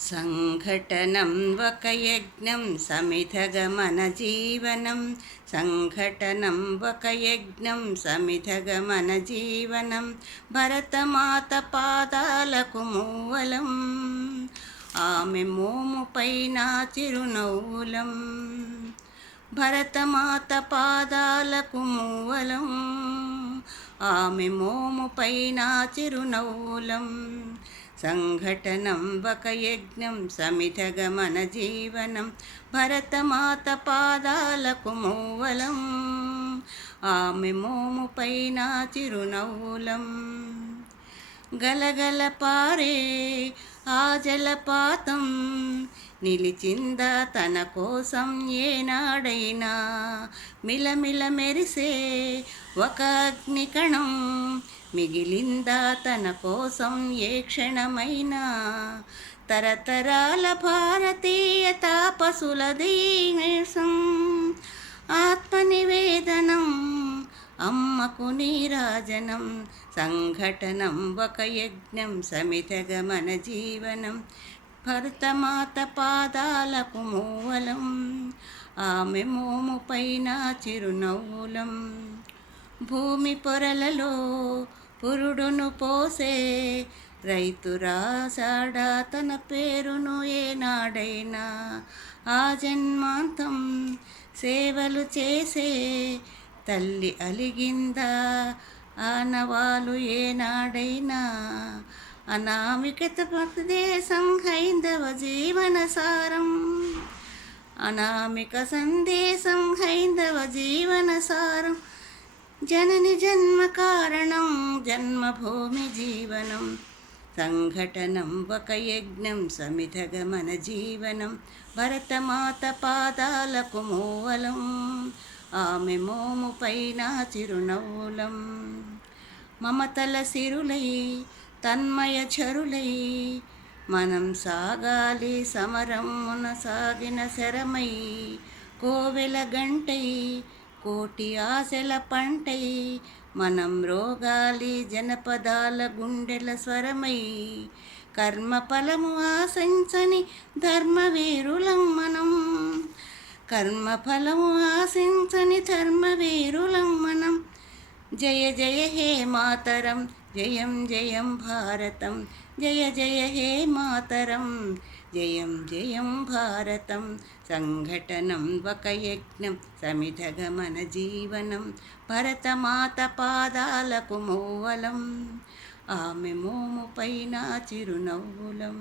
సంఘటనం ఒక యజ్ఞం సమిధగమన జీవనం. సంఘటనం ఒక యజ్ఞం సమిధగమన జీవనం. భరతమాత పాదాలకు మూవలం, ఆమె మోము పైన చిరునవ్వులం. భరతమాత పాదాలకు మూవలం, ఆమె మోము పైన చిరునవ్వులం. సంఘటనం ఒక యజ్ఞం సమిధగమన జీవనం. భరతమాత పాదాలకు మూవలం, ఆమె మోము పైన చిరునవ్వులం. గలగల పారే ఆ జలపాతం నిలిచిందా తన కోసం ఏనాడైనా. మిలమిల మెరిసే ఒక అగ్నికణం మిగిలిందా తన కోసం ఏ క్షణమైనా. తరతరాల భారతీయ తాపసులది నిరసం, ఆత్మనివేదనం, అమ్మకు నీరాజనం. సంఘటనం ఒక యజ్ఞం సమిధగమన జీవనం. భరతమాత పాదాలకు మూవలం, ఆమె మోము పైన చిరునవ్వులం. భూమి పొరలలో పురుడును పోసే రైతు రాశాడా తన పేరును ఏనాడైనా. ఆ జన్మాంతం సేవలు చేసే తల్లి అలిగిందా ఆనవాలు ఏనాడైనా. అనామికత దేశం హైందవ జీవన సారం. అనామిక సందేశం హైందవ జీవన సారం. జనని జన్మ కారణం జన్మభూమి జీవనం. సంఘటనం ఒక యజ్ఞం సమిధగమన జీవనం. భరతమాత పాదాలకు మూవలం, ఆమె మోము పైన చిరునవ్వులం. మమతల సిరులై తన్మయ చరులై మనం సాగాలి సమరమున సాగిన శరమై. కోవెల గంటై కోటి ఆశల పంటై మనం రోగాలి జనపదాల గుండెల స్వరమై. కర్మఫలము ఆశించని ధర్మవీరులం మనం. కర్మఫలము ఆశించని ధర్మవీరులం మనం. జయ జయ హే మాతరం, జయం జయం భారతం. జయ జయ హే మాతరం, జయం జయం భారతం. సంఘటనం ఒక యజ్ఞం సమిధగమన జీవనం. భరతమాత పాదాలకు మూవలం, ఆమె మోము పైన చిరునవ్వులం.